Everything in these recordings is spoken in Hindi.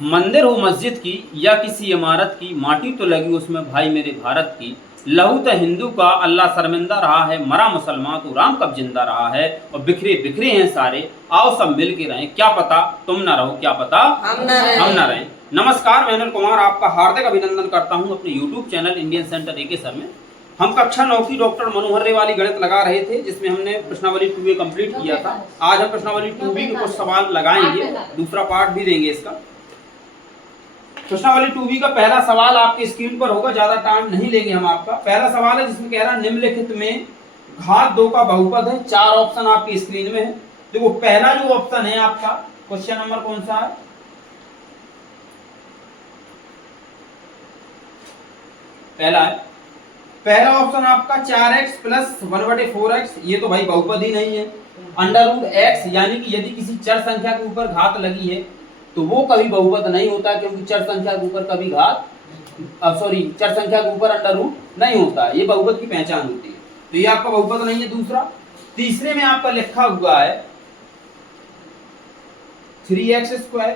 मंदिर हो मस्जिद की या किसी इमारत की, माटी तो लगी उसमें भाई मेरे भारत की। लहू तो हिंदू का अल्लाह शर्मिंदा रहा है, मरा मुसलमान तो राम कब जिंदा रहा है। और बिखरे बिखरे हैं सारे, आओ सब मिल के रहें, क्या पता तुम ना रहो, क्या पता हम ना रहें। नमस्कार, मैं अनिल कुमार आपका हार्दिक अभिनंदन करता हूं अपने यूट्यूब चैनल इंडियन सेंटर एके सर में। हम कक्षा 9 की डॉक्टर मनोहर रे वाली गणित लगा रहे थे, जिसमें हमने प्रश्नावली 2A कंप्लीट किया था। आज हम प्रश्नावली 2B के कुछ सवाल लगाएंगे, दूसरा पार्ट भी देंगे इसका। प्रश्नावली 2B का पहला सवाल आपके स्क्रीन पर होगा, ज्यादा टाइम नहीं लेंगे हम आपका। पहला सवाल है जिसमें कह रहा है निम्नलिखित में घात 2 का बहुपद है। 4 ऑप्शन आपकी स्क्रीन में है। देखो पहला जो ऑप्शन है आपका, क्वेश्चन नंबर कौन सा है, पहला है, पहला ऑप्शन आपका 4x प्लस 1/4x। ये तो भाई बहुपद ही नहीं है। अंडर रूट x, यानी कि यदि किसी चर संख्या के ऊपर घात लगी है तो वो कभी बहुपद नहीं होता, क्योंकि चर संख्या के ऊपर कभी घात चर संख्या के ऊपर अंडर रूट नहीं होता, ये बहुपद की पहचान होती है। तो ये आपका बहुपद नहीं है। दूसरा, तीसरे में आपका लिखा हुआ है 3x²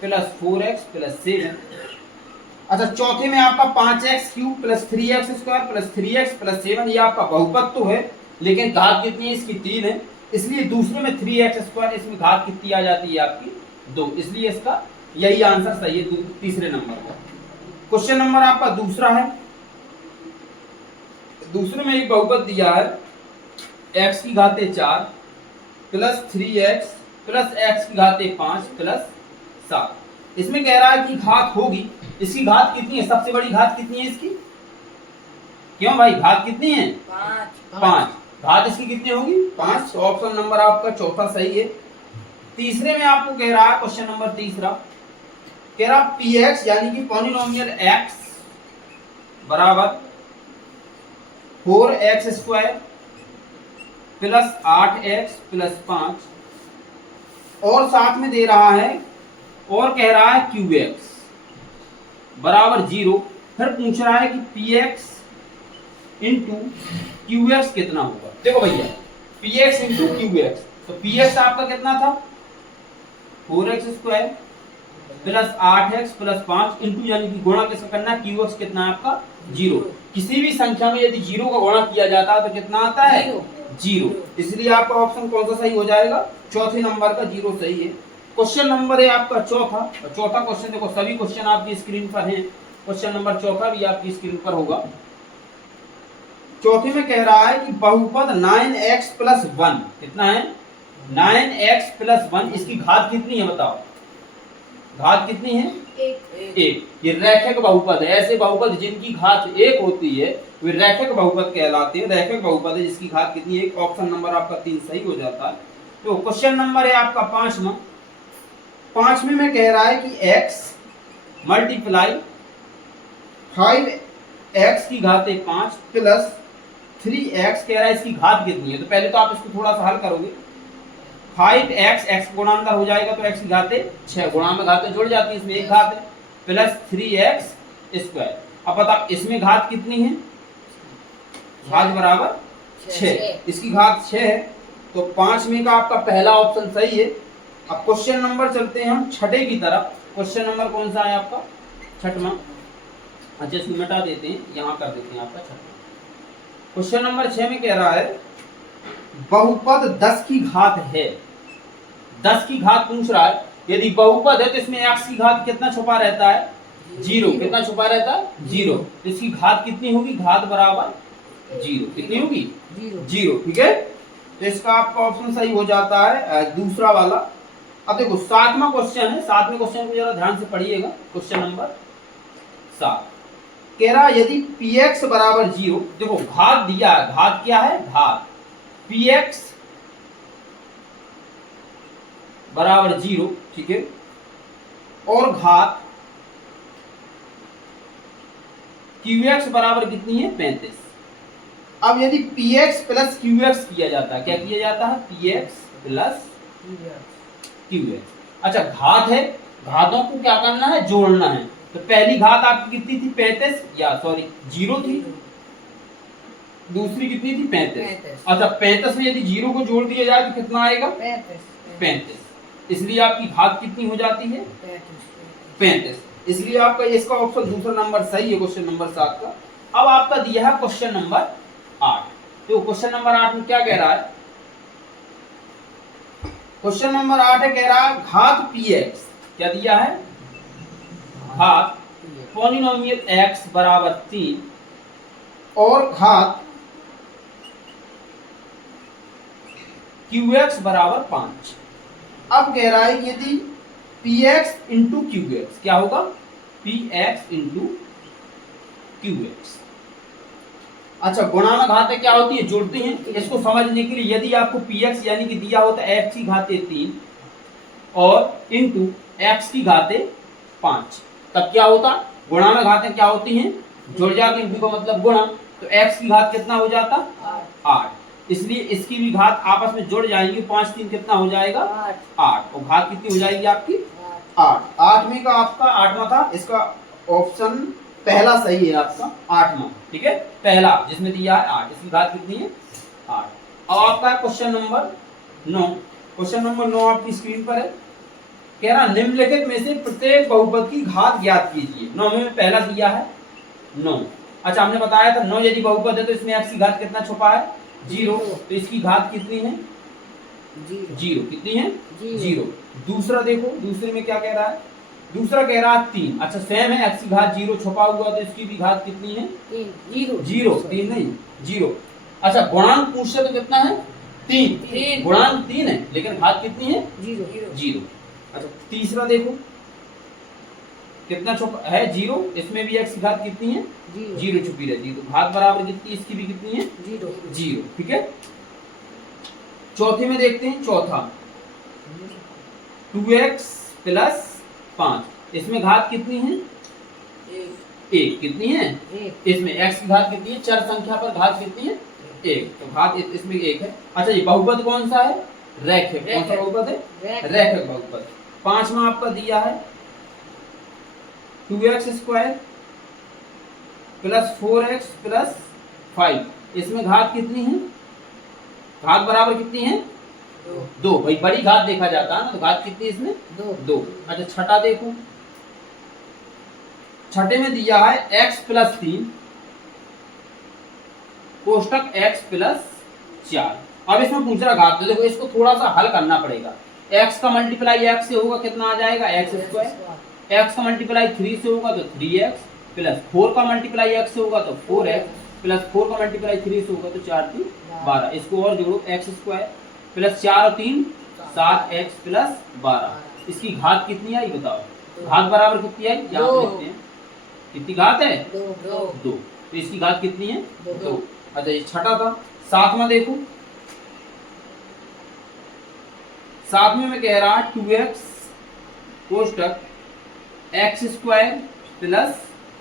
प्लस 4x प्लस 7। अच्छा, चौथे में आपका 5x³ plus 3x² plus 3x plus 7। ये आपका बहुपद तो है, लेकिन घात कितनी है इसकी, 3 है। इसलिए दूसरे में 3x², इसमें घात कितनी आ जाती है आपकी, 2। इसलिए इसका यही आंसर सही है तीसरे नंबर का। क्वेश्चन नंबर आपका दूसरा है। दूसरे में एक बहुपद दिया है x की घाते 4 प्लस 3x प्लस x की घाते 5 प्लस 7। इसमें कह रहा है कि घात होगी, इसकी घात कितनी है, सबसे बड़ी घात कितनी है इसकी, क्यों भाई घात कितनी है, 5। घात इसकी कितनी होगी, 5। ऑप्शन नंबर आपका चौथा सही है। तीसरे में आपको कह रहा है, क्वेश्चन नंबर तीसरा कह रहा px यानी कि पॉलिनोमियल x बराबर 4x² प्लस 8x प्लस 5, और साथ में दे रहा है और कह रहा है qx बराबर 0। फिर पूछ रहा है कि px इंटू qx कितना होगा। देखो भैया, px इंटू qx, तो px आपका कितना था, 4x² plus 8x plus 5 into, यानी कि गुणा किसका करना है, qx कितना है आपका, 0। किसी भी संख्या में यदि 0 का गुणा किया जाता है तो कितना आता है, 0। इसलिए आपका ऑप्शन कौन सा सही हो जाएगा, चौथे नंबर का 0 सही है। क्वेश्चन नंबर है आपका चौथा। चौथा क्वेश्चन देखो, सभी क्वेश्चन आपकी स्क्रीन पर हैं। क्वेश्चन नंबर चौथा भी आपकी स्क्रीन पर होगा। चौथे में कह रहा है कि बहुपद 9x प्लस 1 कितना है, 9x प्लस 1, इसकी घात कितनी है बताओ, घात कितनी है, 1। ये रैखिक बहुपद है। ऐसे बहुपद जिनकी घात 1 होती है वे रैखिक बहुपद कहलाते हैं। रैखिक बहुपद है जिसकी घात कितनी है, ऑप्शन नंबर आपका 3 सही हो जाता है। तो क्वेश्चन नंबर है आपका 5वां। 5वें में कह रहा है कि x मल्टीप्लाई 5x की घाते 5 प्लस 3x, कह रहा है इसकी घात कितनी है। तो पहले तो आप इसको थोड़ा सा हल करोगे, 5x, x गुणा अंदर हो जाएगा तो x की घाते 6, गुणा में घाते जुड़ जाती है, इसमें एक घात है, प्लस 3x²। अब बताओ इसमें घात कितनी है, घात बराबर 6, इसकी घात 6 है। तो 5वें का आपका पहला ऑप्शन सही है। अब क्वेश्चन नंबर चलते हैं हम छठे की तरफ। क्वेश्चन नंबर कौन सा है आपका, छठवां। अच्छा, इसको मिटा देते हैं, यहाँ कर देते हैं आपका छठवां। क्वेश्चन नंबर 6 में कह रहा है बहुपद 10 की घात है। 10 की घात पूछ रहा है। यदि बहुपद है तो इसमें x की घात कितना छुपा रहता है, 0। कितना छुपा रहता है, 0। तो इसकी घात कितनी होगी, घात बराबर 0। कितनी होगी, 0। ठीक है, तो इसका आपका ऑप्शन सही हो जाता है दूसरा वाला। अब देखो 7वां क्वेश्चन है। 7वें क्वेश्चन को जरा ध्यान से पढ़िएगा। क्वेश्चन नंबर 7 कह रहा यदि px बराबर 0, देखो घात दिया है, घात क्या है, घात px बराबर 0, ठीक है, और घात qx बराबर कितनी है, 35। अब यदि px प्लस qx किया जाता है, क्या किया जाता है, px प्लस qx। अच्छा, घात है, घातों को क्या करना है, जोड़ना है। तो पहली घात आपकी कितनी थी, 35, या सॉरी 0 थी। दूसरी कितनी थी, 35। अच्छा, 35 में यदि 0 को जोड़ दिया जाए तो कितना आएगा, 35। इसलिए आपकी घात कितनी हो जाती है, 35। इसलिए आपका इसका ऑप्शन दूसरा नंबर सही है क्वेश्चन नंबर 7 का। अब आपका दिया है क्वेश्चन नंबर 8। तो क्वेश्चन नंबर 8 में क्या कह रहा है? क्वेश्चन नंबर 8 है, कह रहा है घात px, क्या दिया है? घात पॉलिनोमियल x बराबर 3 और घात qx बराबर 5। अब कह रहा है यदि px इंटू qx, क्या होगा? px into qx। अच्छा, गुणा में घातें क्या होती है? जोड़ती हैं। इसको समझने के लिए यदि आपको px यानी कि दिया होता है x की घातें 3 और इंटू x की घातें 5, तब क्या होता? गुणा में घातें क्या होती हैं? जुड़ जाती हैं, का मतलब गुणा। तो x की घात कितना हो जाता? 8। इसलिए इसकी भी घात आपस में जुड़ जाएंगी। 5 3 कितना हो जाएगा? 8। और घात कितनी हो जाएगी आपकी? 8। 8वें का आपका 8वां था। इसका ऑप्शन पहला सही है आपका, 8वां। ठीक है, पहला जिसमें दिया है 8, इसकी घात कितनी है? 8। अब आपका क्वेश्चन नंबर 9। क्वेश्चन नंबर 9 आपकी स्क्रीन पर है। कह रहा निम्नलिखित में से प्रत्येक बहुपद की घात ज्ञात कीजिए। 9 में पहला दिया है 9। अच्छा, हमने बताया था 9 यदि बहुपद है तो इसमें x की घात कितना छुपा है? 0। तो इसकी घात कितनी है? 0। कितनी है? 0। दूसरा देखो, दूसरे में क्या कह रहा है? दूसरा कह रहा है 3। अच्छा, सेम है, x की घात 0 छुपा हुआ, तो इसकी भी घात कितनी है? 0। 3 नहीं, 0। अच्छा, गुणांक पूछे तो कितना है? 3। गुणांक 3 है, लेकिन घात कितनी है? 0। अच्छा, तीसरा देखो कितना छुपा है? 0। इसमें भी x की घात कितनी है? 0 छुपी रहती है, तो घात बराबर कितनी, इसकी भी कितनी है? 0। ठीक है। चौथे में देखते हैं, चौथा 2x प्लस 5, इसमें घात कितनी है? 1। कितनी है? इसमें x की घात कितनी है? चर संख्या पर घात कितनी है? 1, तो घात इसमें 1 है। अच्छा, ये बहुपद कौन सा है? रैखिक। कौन सा बहुपद है? रैखिक बहुपद। 5वां आपका दिया है 2x square plus 4x plus 5, इसमें घात कितनी है? घात बराबर कितनी है? 2। भाई बड़ी घात देखा जाता है ना, तो घात कितनी इसमें? 2। अच्छा, छठा देखो, छठे में दिया है x प्लस 3 कोष्टक x प्लस 4। अब इसमें पूछ रहा घात, तो देखो इसको थोड़ा सा हल करना पड़ेगा। x का मल्टीप्लाई x से होगा, कितना आ जाएगा? x square. x का मल्टीप्लाई 3 से होगा तो 3x प्लस 4 का मल्टीप्लाई x से होगा तो 4x प्लस 4 का मल्टीप्लाई 3 से होगा तो 4 3 12। इसको और जोड़ो, x स्क्वायर प्लस 4 और 3 7x प्लस 12। इसकी घात कितनी आई बताओ? घात बराबर कितनी आई? यहाँ पे लिखते हैं, कितनी घात है? 2। तो इसकी घात कितनी है? 2। अच्छा, ये छठा था। 7वां देखो, 7वें में कह रहा है 2x कोष्टक x स्क्वायर प्लस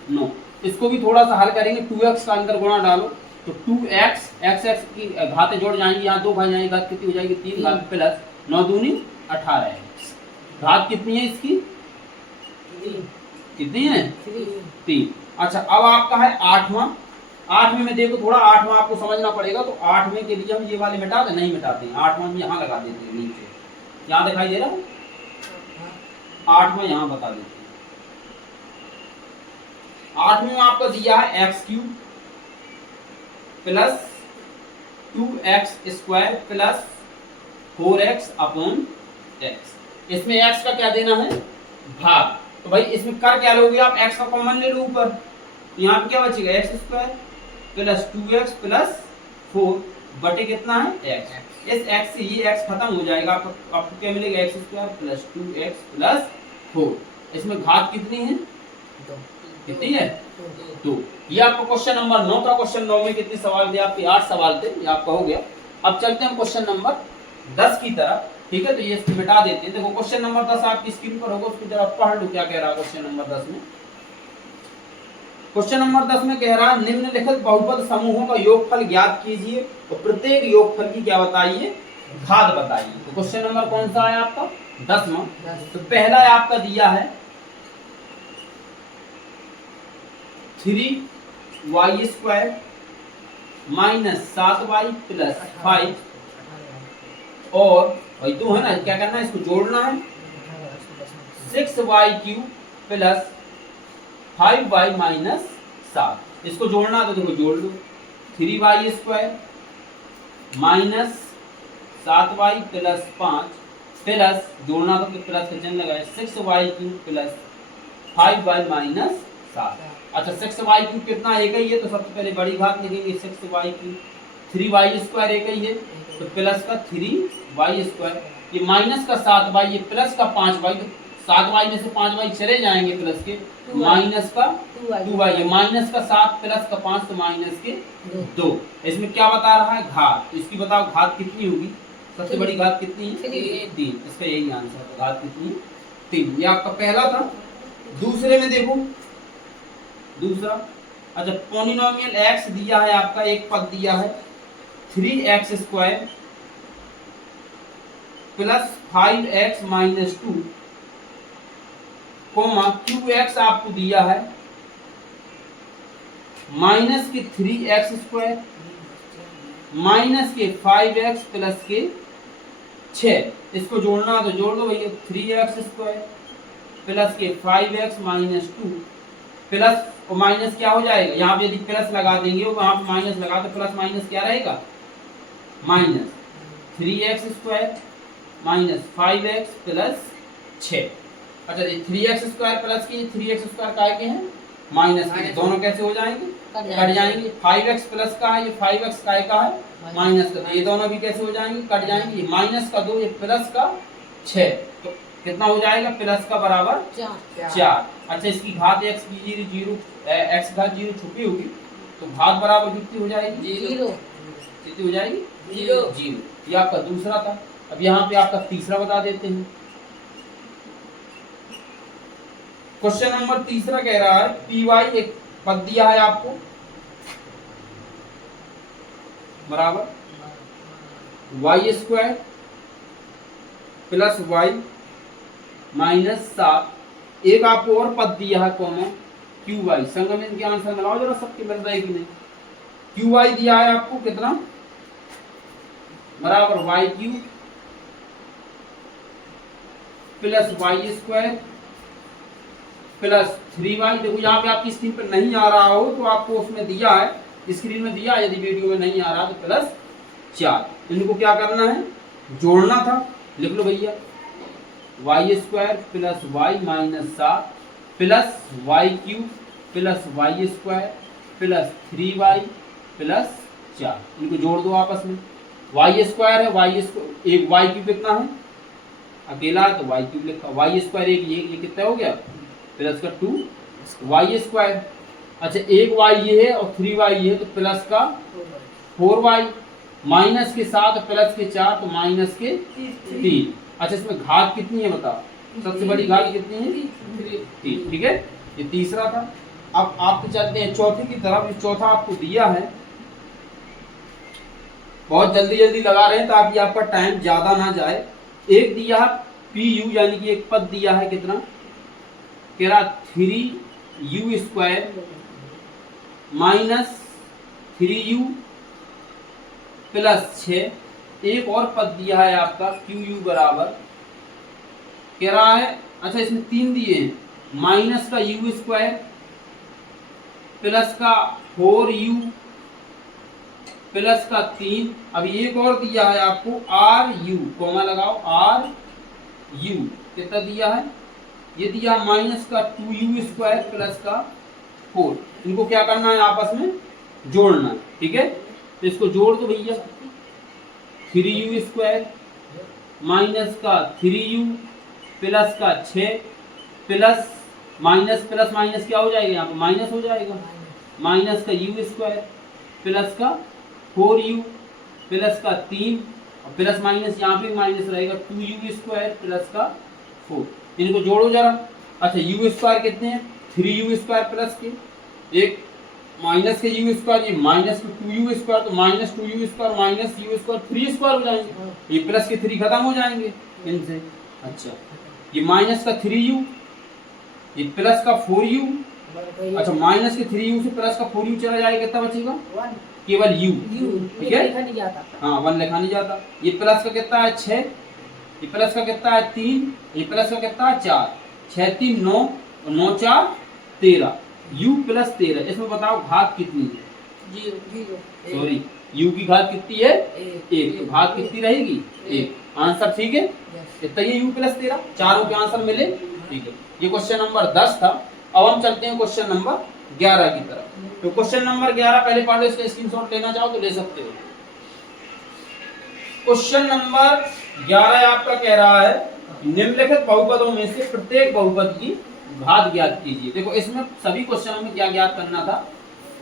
9। इसको भी थोड़ा सा हल करेंगे। 2x का अंदर गुणा डालो तो 2x x की घातें जोड़ जाएंगी, यहाँ 2 भाई जाएंगे, घात कितनी हो जाएगी? 3 घात प्लस 9 दूनी 18 है। घात कितनी है इसकी? कितनी है? 3। अच्छा, अब आपका है 8वां। 8वें में देखो, थोड़ा 8वां आपको समझना पड़ेगा, तो 8वें के लिए हम ये वाले मिटा दे, नहीं मिटाते हैं। 8वां हम यहाँ लगा देते हैं, नीचे यहाँ दिखाई दे रहा है। 8वां यहाँ बता देते हैं। 8वें में आपका दिया है x cube plus 2x square plus 4x upon x। इसमें x का क्या देना है? भाग। तो भाई इसमें कर क्या लोगे आप? x का कॉमन ले लो ऊपर, तो यहाँ पे क्या बचेगा? x square plus 2x plus 4 बटे कितना है? x। इस x से ये x खत्म हो जाएगा, आपको क्या मिलेगा? x square plus 2x plus 4। इसमें घात कितनी है? 2। कितनी है? 2। ये आपको क्वेश्चन नंबर 9 था। क्वेश्चन 9 में कितने सवाल थे आपके? 8 सवाल थे, ये आपका हो गया। अब चलते हैं क्वेश्चन नंबर 10 की तरफ। ठीक है, तो ये इसको मिटा देते हैं। देखो क्वेश्चन नंबर 10 आपकी स्क्रीन पर होगा, उसको जरा पढ़ लो क्या कह रहा है क्वेश्चन नंबर 10 में। क्वेश्चन नंबर 10 में कह रहा है निम्नलिखित बहुपद समूहों का योगफल ज्ञात कीजिए और प्रत्येक योगफल की क्या बताइए? घात बताइए। तो क्वेश्चन नंबर कौन सा है आपका? 10वां। तो पहला आपका दिया है 3y square minus 7y plus 5 और भाई 2 है ना, क्या करना है? इसको जोड़ना है। 6y cube plus 5y minus 7। इसको जोड़ना तो देखो जोड़ लो, 3y square minus 7y plus 5 plus जोड़ना तो प्लस का चिन्ह लगाए 6y cube plus 5y minus 7। अच्छा 6y क्यूब कितना एक ही है तो सबसे पहले बड़ी घात लिखेंगे 6y क्यूब, 3y स्क्वायर एक ही है तो प्लस का 3y स्क्वायर, ये माइनस का 7y ये प्लस का 5y, तो 7y में से 5y चले जाएंगे प्लस के, माइनस का 2y, ये माइनस का 7 प्लस का 5 तो माइनस के 2। इसमें क्या बता रहा है घात, इसकी बताओ घात कितनी होगी, सबसे बड़ी घात कितनी है 3, इसका यही आंसर है, घात कितनी 3। ये आपका पहला था। दूसरे में देखो, दूसरा अच्छा पॉलिनोमियल x दिया है आपका, एक पद दिया है 3x square plus 5x minus 2 comma qx आपको दिया है माइनस के 3x स्क्वायर माइनस के 5x प्लस के 6। इसको जोड़ना तो जोड़ दो भैया, 3x स्क्वायर प्लस के 5x माइनस 2 प्लस और माइनस क्या हो जाएगा, यहाँ पे यदि प्लस लगा देंगे वहां पे माइनस लगा तो प्लस माइनस क्या रहेगा, minus 3x square minus 5x plus 6। अच्छा ये 3x स्क्वायर प्लस के 3x स्क्वायर काय के हैं माइनस के, दोनों कैसे हो जाएंगे, कट जाएंगे। 5x प्लस का है, ये 5x काय का है माइनस का, ये दोनों भी कैसे हो जाएंगे, कट जाएंगे। ये माइनस का 2 ये प्लस का 6 तो कितना हो जाएगा, प्लस का बराबर 4। अच्छा इसकी घात x की 0 x घात 0 छुपी होगी तो घात बराबर कितनी हो जाएगी, 0। कितनी हो जाएगी, 0। ये आपका दूसरा था। अब यहाँ पे आपका तीसरा बता देते हैं। क्वेश्चन नंबर तीसरा कह रहा है py एक पद दिया है आपको बराबर y square plus y minus 7, एक आपको और पद दिया है कॉमा qy, संगम इनके आंसर मिलाओ जरा सबके मिल रहा है कि नहीं। qy दिया है आपको कितना बराबर y cube plus y square plus 3y। देखो यहाँ पे आपकी स्क्रीन पर नहीं आ रहा हो तो आपको उसमें दिया है, स्क्रीन में दिया, यदि वीडियो में नहीं आ रहा तो प्लस 4। इनको क्या करना है, जोड़ना था, लिख लो भैया y square plus y minus 7 plus y cube plus y square plus 3y plus 4। इनको जोड़ दो आपस में, y स्क्वायर है y एक y क्यूब कितना है अकेला है तो y क्यूब लिखा, y स्क्वायर एक ये कितना हो गया प्लस का 2y स्क्वायर। अच्छा एक y ये है और 3y ये है तो प्लस का 4y माइनस के 7 प्लस के 4 तो माइनस के 3। अच्छा इसमें घात कितनी है बताओ, सबसे बड़ी घात कितनी है 3। ठीक है ये तीसरा था। अब आप चलते हैं चौथे की तरफ। चौथा आपको दिया है, बहुत जल्दी जल्दी लगा रहे हैं ताकि आपका टाइम ज्यादा ना जाए। एक दिया है pu यानी कि एक पद दिया है कितना कह रहा 3u square minus 3u plus 6। एक और पद दिया है आपका qu बराबर कह रहा है, अच्छा इसमें 3 दिए हैं माइनस का u स्क्वायर प्लस का 4u प्लस का 3। अब एक और दिया है आपको ru, कोमा लगाओ ru कितना दिया है, ये दिया माइनस का 2u स्क्वायर प्लस का 4। इनको क्या करना है आपस में जोड़ना, ठीक है तो इसको जोड़ दो भैया 3u स्क्वायर माइनस का 3u प्लस का 6 प्लस माइनस प्लस माइनस क्या हो जाएगा, यहाँ पे माइनस हो जाएगा, माइनस का u स्क्वायर प्लस का 4u प्लस का 3 और प्लस माइनस यहाँ पे माइनस रहेगा 2u स्क्वायर प्लस का 4। इनको जोड़ो जरा। अच्छा u स्क्वायर कितने हैं 3u स्क्वायर प्लस के एक माइनस के u स्क्वायर, ये माइनस के 2u स्क्वायर तो minus 2u square minus u square 3 square हो जाएंगे, ये प्लस के 3 खत्म हो जाएंगे इनसे। अच्छा ये माइनस का 3u ये प्लस का 4u, अच्छा माइनस के 3u से प्लस का 4u चला जाएगा, कितना बचेगा केवल u, ठीक है हाँ 1 लिखा नहीं जाता। ये प्लस का कितना है 6, ये प्लस का कितना है 3, ये प्लस का कितना है 4, 6 3 9 और 9 4 13 u प्लस 13। इसमें बताओ घात कितनी है? 0 सॉरी, u की घात कितनी है? 1। तो घात कितनी रहेगी? 1। आंसर ठीक है, इतना ही u प्लस 13। चारों के आंसर मिले, ठीक है। ये क्वेश्चन नंबर 10 था। अब हम चलते हैं क्वेश्चन नंबर 11 की तरफ। तो क्वेश्चन नंबर 11 पहले पढ़ लो, इसका स्क्रीनशॉट लेना चाहो तो ले सकते हो। क्वेश्चन नंबर 11 आपका कह रहा है निम्नलिखित बहुपदों में से प्रत्येक बहुपद की घात ज्ञात कीजिए। देखो इसमें सभी क्वेश्चनों में क्या ज्ञात करना था?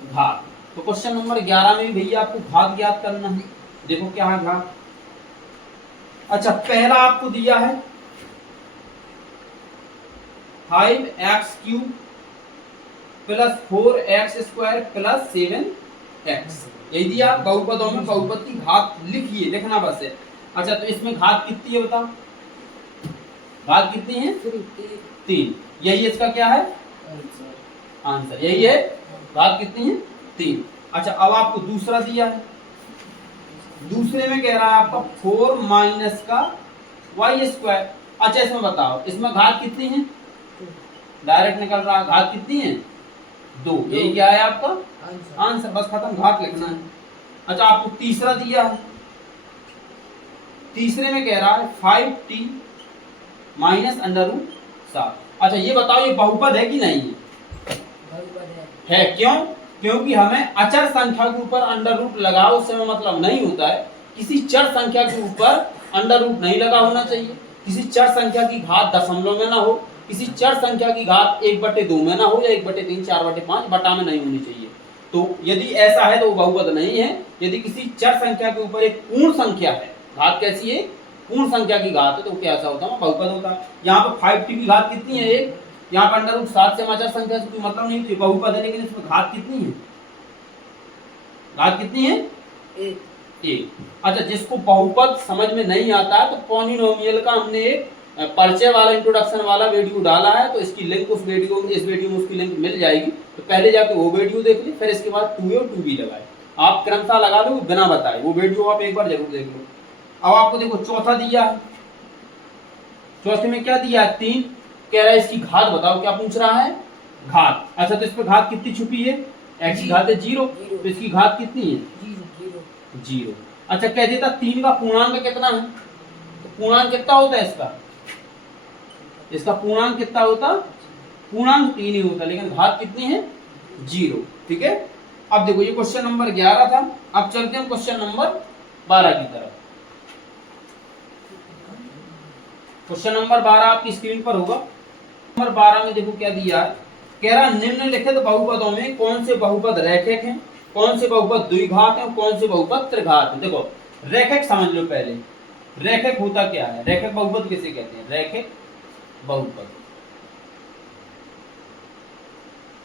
घात। तो क्वेश्चन नंबर 11 में भी भैया आपको घात ज्ञात करना है। देखो क्या है घात। अच्छा, पहला आपको दिया है 5x³ plus 4x² plus 7x। यही दिया। बहुपदों में बहुपद की घात लिखिए, लिखना बस है। अच्छा, तो इसमें घात कितनी है बताओ? घात कितनी है? 3। यही इसका क्या है? आंसर यही है। घात कितनी है? 3। अच्छा, अब आपको दूसरा दिया है। दूसरे में कह रहा है आपका 4 माइनस का y²। अच्छा, इसमें बताओ इसमें घात कितनी है? डायरेक्ट निकल रहा है। घात कितनी है? 2। यही क्या है आपका आंसर, बस खत्म, घात लिखना है। अच्छा, आपको तीसरा दिया है। तीसरे में कह रहा है 5t माइनस √7। अच्छा, ये बताओ ये बहुपद है कि नहीं है? क्यों? क्योंकि हमें अचर संख्या के ऊपर अंडर रूट लगाओ उससे मतलब नहीं होता है। किसी चर संख्या के ऊपर अंडर रूट नहीं लगा होना चाहिए। किसी चर संख्या की घात दशमलव में ना हो, किसी चर संख्या की घात 1/2 में ना हो, या 1/3 4/5 बटा में नहीं होनी चाहिए। तो यदि ऐसा है तो वो बहुपद नहीं है। यदि किसी चर संख्या के ऊपर एक पूर्ण संख्या है, घात कैसी है? पूर्ण संख्या की घात है, तो कैसा होता है? बहुपद होता है। यहाँ पर 5t की घात कितनी है? 1। यहाँ पर अंडर रूट 7 से अचर संख्या से कोई मतलब नहीं, तो बहुपद है। लेकिन इसमें घात कितनी है? घात कितनी है? 1। अच्छा, जिसको बहुपद समझ में नहीं आता है तो पॉलिनोमियल का हमने एक परिचय वाला इंट्रोडक्शन वाला वीडियो डाला है, तो इसकी लिंक इस वीडियो में उसकी लिंक मिल जाएगी। तो पहले जाके वो वीडियो देख ली, फिर इसके बाद 2a और 2b लगाए। आप क्रमशः लगा लो बिना बताए, वो वीडियो आप एक बार जरूर देख लो। अब आपको देखो चौथा दिया है। चौथे में क्या दिया है? 3। कह रहा है इसकी घात बताओ। क्या पूछ रहा है? घात। अच्छा, तो इस पर घात कितनी छुपी है? x की घात है 0, तो इसकी घात कितनी है? 0। अच्छा, कह देता 3 का पूर्णांक कितना है? तो पूर्णांक कितना होता है इसका? इसका पूर्णांक कितना होता? पूर्णांक 3 ही होता, लेकिन घात कितनी है? 0। ठीक है। अब देखो ये क्वेश्चन नंबर 11 था। अब चलते हैं क्वेश्चन नंबर 12 की तरफ। क्वेश्चन नंबर 12 आपकी स्क्रीन पर होगा। नंबर 12 में देखो क्या दिया है। कह रहा निम्नलिखित बहुपदों में कौन से बहुपद रैखिक हैं, कौन से बहुपद द्विघात हैं, कौन से बहुपद त्रिघात हैं। देखो रैखिक समझ लो पहले। रैखिक होता क्या है? रैखिक बहुपद किसे कहते हैं? रैखिक बहुपद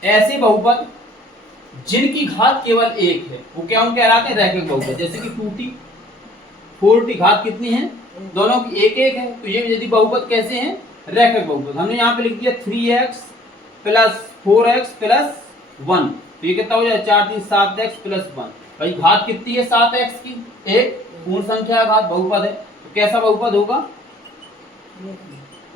ऐसे बहुपद जिनकी घात केवल 1 है, वो क्या हम कहलाते हैं? रैखिक बहुपद। जैसे कि 2t 4t घात कितनी है? दोनों की 1 है, तो ये यदि बहुपद कैसे हैं? रैखिक बहुपद। हमने यहाँ पे लिख दिया 3x प्लस 4x प्लस 1, तो ये कितना हो जाए? 4 3 7x प्लस 1। भाई घात कितनी है? 7x की। एक पूर्ण संख्या घात बहुपद है, तो कैसा बहुपद होगा?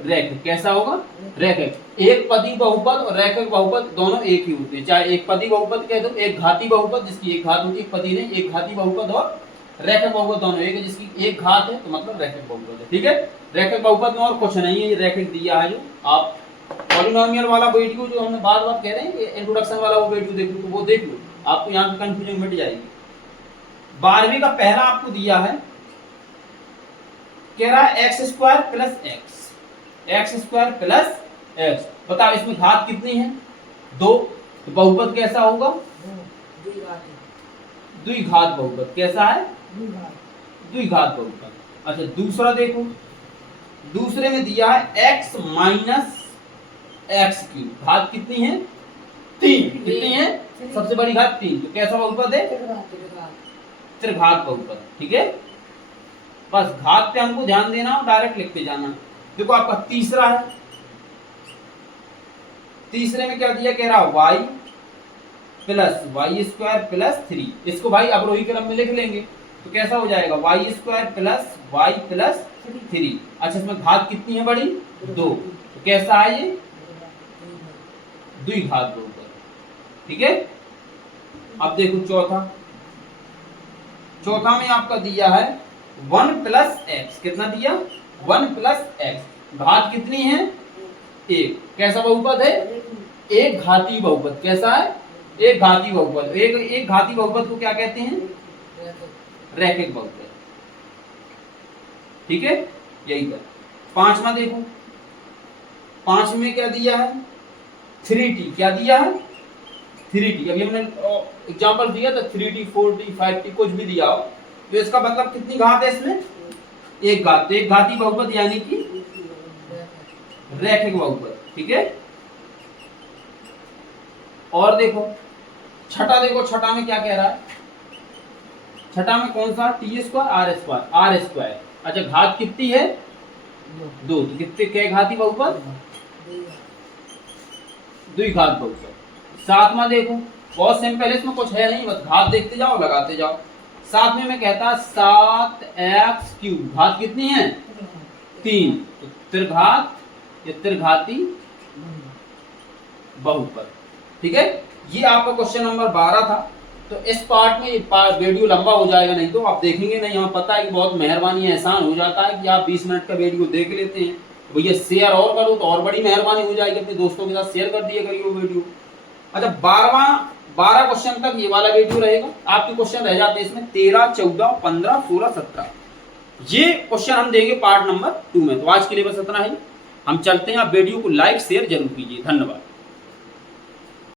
रैखिक। कैसा होगा? रैखिक। एक पदी बहुपद और रैखिक बहुपद दोनों एक ही होते हैं। चाहे एक पदी बहुपद कह दो, एक घाती बहुपद जिसकी एक घात होती है, पदी नहीं, एक घाती बहुपद और रैखिक बहुपद दोनों एक है, जिसकी एक घात है, तो मतलब रैखिक बहुपद है। ठीक है। रैखिक बहुपद में और कुछ नहीं है, ये रैखिक दिया है। जो आप पॉलिनोमियल वाला वीडियो जो हमने बार बार कह रहे हैं इंट्रोडक्शन वाला, वो वीडियो देख लो, तो वो देख लो, आपको यहाँ पे कंफ्यूजन मिट जाएगी। 12वीं का पहला आपको दिया है, कह रहा है x² plus x² plus x। बताओ इसमें घात कितनी है? 2। तो बहुपद कैसा होगा? द्विघात बहुपद। कैसा है? द्विघात बहुपद। अच्छा, दूसरा देखो। दूसरे में दिया है x माइनस x³। घात कितनी है? 3। कितनी है? सबसे बड़ी घात 3। तो कैसा बहुपद है? त्रिघात बहुपद। ठीक है। बस घात पे हमको ध्यान देना और डायरेक्ट लिखते जाना। देखो आपका तीसरा है। तीसरे में क्या दिया? कह रहा y प्लस y² प्लस 3। इसको भाई अवरोही क्रम में लिख लेंगे, तो कैसा हो जाएगा? y² plus y plus 3। अच्छा, इसमें घात कितनी है? बड़ी 2। तो कैसा है ये? द्विघात बहुपद। ठीक है, अब देखो चौथा में आपका दिया है 1 प्लस एक्स। कितना दिया? 1 प्लस एक्स। घात कितनी है? 1। कैसा बहुपद है? एक घाती बहुपद। कैसा है? एक घाती बहुपद। एक घाती बहुपद को क्या कहते हैं? रैखिक बहुपद। ठीक है, यही कर। 5वां देखो, 5 में क्या दिया है? 3t। क्या दिया है? 3t। अभी हमने एग्जांपल दिया था 3t 4t 5t कुछ भी दिया हो, तो इसका मतलब कितनी घात है इसमें? एक घात। तो एक घाती बहुपद यानी कि रैखिक बहुपद। ठीक है, और देखो छठा, देखो छठा में क्या कह रहा है? छठा में कौन सा? T square r square. R square. अच्छा, घात कितनी है? 2। तो कितने क्या घाती बहुपद? द्विघात बहुपद। 7वां देखो, बहुत सिंपल है, इसमें कुछ है नहीं, बस घात देखते जाओ लगाते जाओ। 7 में मैं कहता 7x³। घात कितनी है? 3। तो त्रिघात या त्रिघाती बहुपद। ठीक है, ये आपका क्वेश्चन नंबर 12 था। तो इस पार्ट में वीडियो लंबा हो जाएगा, नहीं तो आप देखेंगे नहीं। हमें पता है कि बहुत मेहरबानी एहसान हो जाता है कि आप 20 मिनट का वीडियो देख लेते हैं। भैया शेयर और करो तो और बड़ी मेहरबानी हो जाएगी, अपने दोस्तों के साथ शेयर कर दिया करिए वो वीडियो। अच्छा, 12 क्वेश्चन तक ये वाला वीडियो रहेगा। आपके क्वेश्चन रह जाते हैं इसमें 13, 14, 15, 16, 17। ये क्वेश्चन हम देंगे पार्ट नंबर 2 में। तो आज के लिए बस इतना ही, हम चलते हैं। आप वीडियो को लाइक शेयर जरूर कीजिए। धन्यवाद।